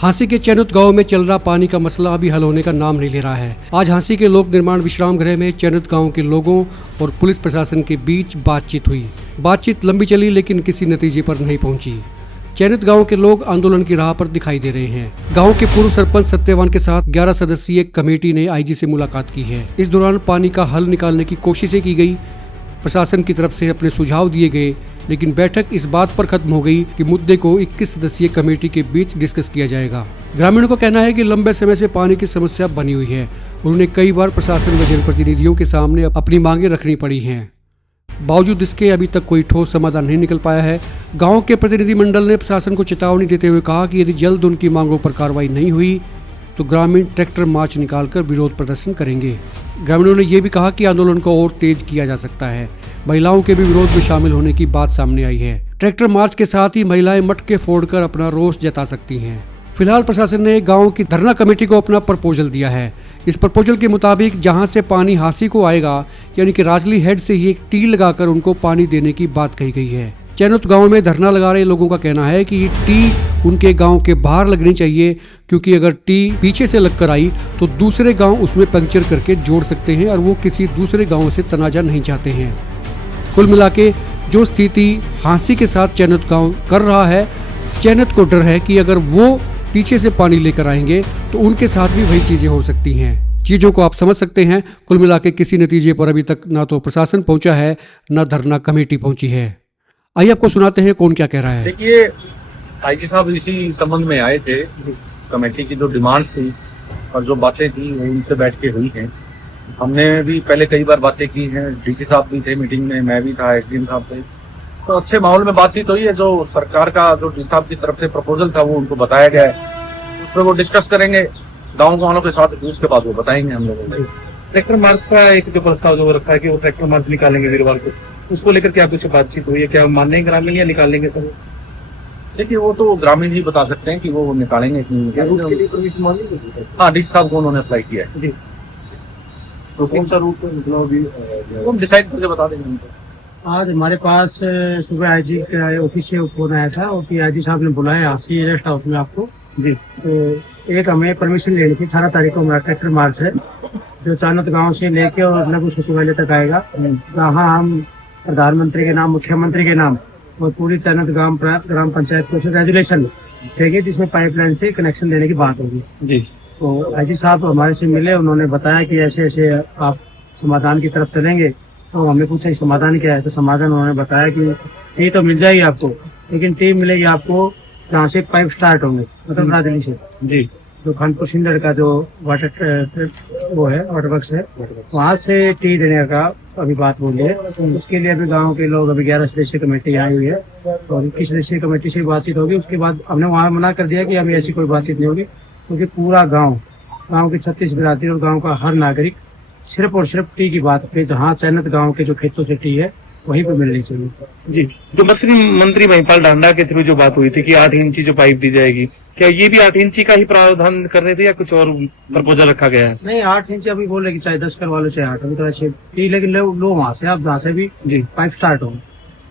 हांसी के चैनुत गांव में चल रहा पानी का मसला अभी हल होने का नाम नहीं ले रहा है। आज हांसी के लोक निर्माण विश्राम गृह में चैनुत गांव के लोगों और पुलिस प्रशासन के बीच बातचीत हुई। बातचीत लंबी चली लेकिन किसी नतीजे पर नहीं पहुंची। चैनुत गांव के लोग आंदोलन की राह पर दिखाई दे रहे हैं। गांव के पूर्व सरपंच सत्यवान के साथ 11 सदस्यीय कमेटी ने आईजी से मुलाकात की है। इस दौरान पानी का हल निकालने की कोशिशें की गई। प्रशासन की तरफ से अपने सुझाव दिए गए, लेकिन बैठक इस बात पर खत्म हो गई कि मुद्दे को 21 सदस्यीय कमेटी के बीच डिस्कस किया जाएगा। ग्रामीणों का कहना है कि लंबे समय से पानी की समस्या बनी हुई है। उन्होंने कई बार प्रशासन व जनप्रतिनिधियों के सामने अपनी मांगे रखनी पड़ी हैं। बावजूद इसके अभी तक कोई ठोस समाधान नहीं निकल पाया है। गांव के प्रतिनिधिमंडल ने प्रशासन को चेतावनी देते हुए कहा कि यदि जल्द उनकी मांगों पर कार्रवाई नहीं हुई तो ग्रामीण ट्रैक्टर मार्च निकालकर विरोध प्रदर्शन करेंगे। ग्रामीणों ने यह भी कहा कि आंदोलन को और तेज किया जा सकता है। महिलाओं के भी विरोध में शामिल होने की बात सामने आई है। ट्रैक्टर मार्च के साथ ही महिलाएं मटके फोड़कर अपना रोष जता सकती हैं। फिलहाल प्रशासन ने गांव की धरना कमेटी को अपना प्रपोजल दिया है। इस प्रपोजल के मुताबिक जहां से पानी हांसी को आएगा, यानी कि राजली हेड से ही एक टी लगाकर उनको पानी देने की बात कही गई है। चैनुत गांव में धरना लगा रहे लोगों का कहना है कि ये टी उनके गांव के बाहर लगनी चाहिए, क्योंकि अगर टी पीछे से लगकर आई तो दूसरे गांव उसमें पंक्चर करके जोड़ सकते हैं और वो किसी दूसरे गांव से तनाजा नहीं चाहते हैं। कुल मिला के जो स्थिति हांसी के साथ चैनुत गांव कर रहा है, चैनुत को डर है कि अगर वो पीछे से पानी लेकर आएंगे तो उनके साथ भी वही चीजें हो सकती हैं। चीजों को आप समझ सकते हैं। कुल मिला के किसी नतीजे पर अभी तक ना तो प्रशासन पहुंचा है, ना धरना कमेटी पहुंची है। आइए आपको सुनाते हैं कौन क्या कह रहा है। देखिए, आईजी साहब इसी संबंध में आए थे। कमेटी की जो डिमांड्स थी और जो बातें थी वो उनसे बैठ के हुई हैं। हमने भी पहले कई बार बातें की हैं। डीसी साहब भी थे मीटिंग में, मैं भी था, एसडीएम साहब थे। तो अच्छे माहौल में बातचीत हुई है। जो सरकार का जो डीसी साहब की तरफ से प्रपोजल था वो उनको बताया गया है। उसमें वो डिस्कस करेंगे गाँव के वालों के साथ, उसके बाद वो बताएंगे हम लोगों को। ट्रैक्टर मार्च का एक जो प्रस्ताव जो रखा है कि वो ट्रैक्टर मार्च निकालेंगे वीरवार को, उसको लेकर क्या कुछ बातचीत हुई है? क्या मान लेंगे ग्रामीण या निकालेंगे सब? देखिए, वो तो ग्रामीण ही बता सकते हैं कि वो निकालेंगे कि हाँ, डीसी साहब को उन्होंने अप्लाई किया है। जी, तो कौन सा रूट वो डिसाइड करके बता देंगे उनको। आज हमारे पास सुबह आईजी का ऑफिस से फोन आया था और आईजी साहब ने बुलाया हांसी रेस्ट हाउस में आपको। जी, तो एक हमें परमिशन लेनी थी। 18 तारीख को हमारा ट्रैक्टर मार्च है जो चैनुत गांव से लेके और लघु सचिवालय तक आएगा, जहाँ हम प्रधानमंत्री के नाम, मुख्यमंत्री के नाम और पूरी चैनुत ग्राम पंचायत को रेजुलेशन देंगे, जिसमें पाइपलाइन से कनेक्शन देने की बात होगी। जी, तो आईजी साहब हमारे से मिले, उन्होंने बताया कि ऐसे ऐसे आप समाधान की तरफ चलेंगे। तो हमने पूछा कि समाधान क्या है, तो समाधान उन्होंने बताया कि टी तो मिल जाएगी आपको, लेकिन टी मिलेगी आपको जहाँ से पाइप स्टार्ट होंगे, मतलब राजली से। जी, जो खानपुर सिंदर का जो वाटर वो है, वाटर वर्क्स है, वहाँ से टी देने का अभी बात बोली है। उसके लिए अभी गांव के लोग, अभी 11 सदस्यीय कमेटी आई हुई है और 21 सदस्यीय कमेटी से बातचीत होगी। उसके बाद हमने वहाँ मना कर दिया कि अभी ऐसी कोई बातचीत नहीं होगी, क्योंकि पूरा गांव के 36 बिरादरी और गांव का हर नागरिक सिर्फ और सिर्फ टी की बात पे, जहाँ चैनुत गांव के जो खेतों से टी है वहीं पे मिलनी चाहिए। जी। जो मंत्री महिपाल ढांडा के थ्रू जो बात हुई थी कि 8 इंची जो पाइप दी जाएगी, क्या ये भी 8 इंची का ही प्रावधान कर रहे थे या कुछ और प्रपोजल रखा गया है? नहीं, 8 इंच अभी बोले कि चाहे 10 करवा लो चाहे 8, अभी तो ऐसे टी, लेकिन लो वहाँ से आप जहाँ से भी जी पाइप स्टार्ट हो।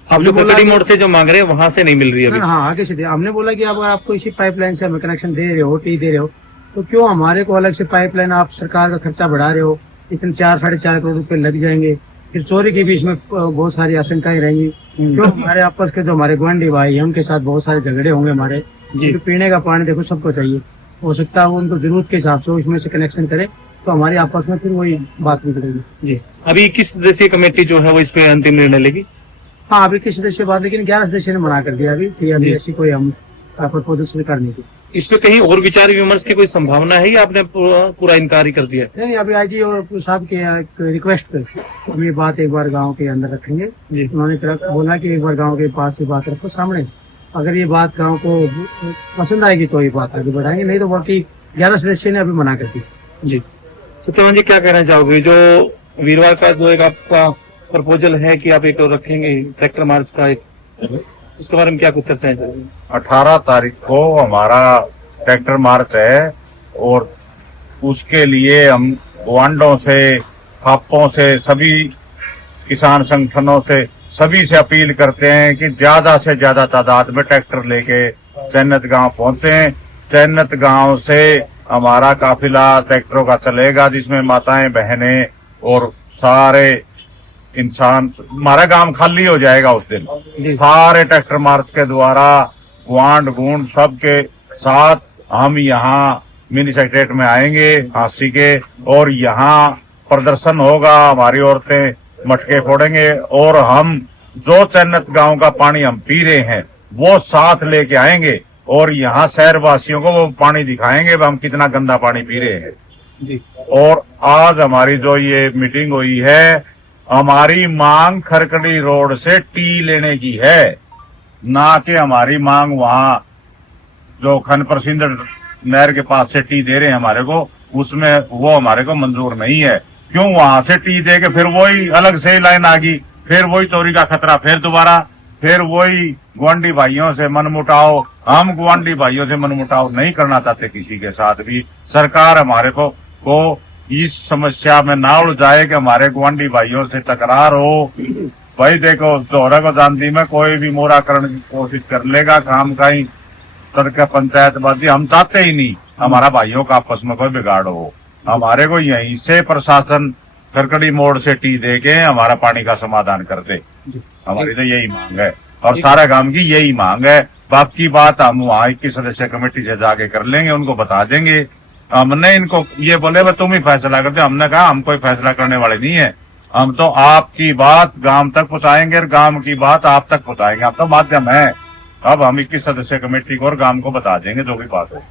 आप जो ककड़ी मोड़ से जो मांग रहे हैं वहाँ से नहीं मिल रही है? हाँ, आगे से दे। हमने बोला कि अब आपको इसी पाइपलाइन से हमें कनेक्शन दे रहे हो, टी दे रहे हो, तो क्यों हमारे को अलग से पाइपलाइन, आप सरकार का खर्चा बढ़ा रहे हो, इतने 4-4.5 करोड़ रुपए लग जाएंगे, फिर चोरी के बीच में बहुत सारी आशंकाएं रहेंगी। क्यों हमारे आपस के जो हमारे गुआंढी भाई हैं उनके साथ बहुत सारे झगड़े होंगे हमारे। पीने का पानी देखो सबको चाहिए, हो सकता है वो उनको जरूरत के हिसाब से उसमें से कनेक्शन करे, तो हमारे आपस में फिर वही बात निकलेगी। जी, अभी किस सदस्यीय कमेटी जो है वो इस पे अंतिम निर्णय लेगी? हाँ, अभी किस सदस्य बात, लेकिन 11 सदस्य ने मना कर दिया अभी कि अभी ऐसी कोई हम प्रपोजल स्वीकार नहीं की। इस पे कहीं और विचार विमर्श की कोई संभावना है या आपने पूरा इनकार ही कर दिया? नहीं, अभी आईजी और साहब के रिक्वेस्ट पे हम ये बात एक बार गांव के अंदर रखेंगे। उन्होंने बोला कि एक बार गांव के पास से बात रखो सामने, अगर ये बात गांव को पसंद आएगी तो ये बात आगे बढ़ाएंगे, नहीं तो बाकी 11 सदस्य ने अभी मना कर दी। जी, सत्यवान जी क्या कहना चाहोगे? जो वीरवार का जो एक आपका प्रपोजल है कि आप एक रखेंगे ट्रैक्टर मार्च का, इसके बारे में क्या कुछ चर्चाएं चल रही? 18 तारीख को हमारा ट्रैक्टर मार्च है और उसके लिए हम वांडों से, खापों से, सभी किसान संगठनों से, सभी से अपील करते हैं कि ज्यादा से ज्यादा तादाद में ट्रैक्टर लेके चैनुत गांव पहुंचे चैनत गांव से हमारा काफिला ट्रैक्टरों का चलेगा, जिसमें माताएं बहनें और सारे इंसान, हमारा गांव खाली हो जाएगा उस दिन। सारे ट्रैक्टर मार्च के द्वारा ग्वांड गूंड सबके साथ हम यहाँ मिनी सेक्रेटरीट में आएंगे हांसी के, और यहाँ प्रदर्शन होगा। हमारी औरतें मटके फोड़ेंगे और हम जो चन्नत गांव का पानी हम पी रहे हैं वो साथ लेके आएंगे और यहाँ शहर वासियों को वो पानी दिखाएंगे हम कितना गंदा पानी पी रहे हैं जी। और आज हमारी जो ये मीटिंग हुई है, हमारी मांग खरकड़ी रोड से टी लेने की है, ना कि हमारी मांग वहाँ जो खनपर सिंध नहर के पास से टी दे रहे हैं हमारे को, उसमें वो हमारे को मंजूर नहीं है। क्यों वहां से टी दे के फिर वही अलग से लाइन आ गई, फिर वही चोरी का खतरा, फिर वही गुआंढी भाइयों से मनमुटाव। हम गुआंढी भाइयों से मनमुटाव नहीं करना चाहते किसी के साथ भी। सरकार हमारे को इस समस्या में ना उलझाए कि हमारे गुआंढी भाइयों से तकरार हो। भाई देखो, दोहरा को जानती में कोई भी मोरा करने की कोशिश कर लेगा, काम का ही सड़क पंचायतबाजी हम चाहते ही नहीं हमारा भाइयों का आपस में कोई बिगाड़ हो। हमारे को यहीं से प्रशासन खरकड़ी मोड़ से टी दे के हमारा पानी का समाधान कर दे, हमारी तो यही मांग है और सारा गांव की यही मांग है। बाकी बात हम वहाँ 21 सदस्य कमेटी से जाके कर लेंगे, उनको बता देंगे। हमने इनको ये बोले तुम ही फैसला करते, हमने कहा हम कोई फैसला करने वाले नहीं है, हम तो आपकी बात गांव तक पहुंचाएंगे और गांव की बात आप तक पहुंचाएंगे। आप तो माध्यम है। अब हम 21 सदस्य कमेटी को और गांव को बता देंगे जो भी बात है।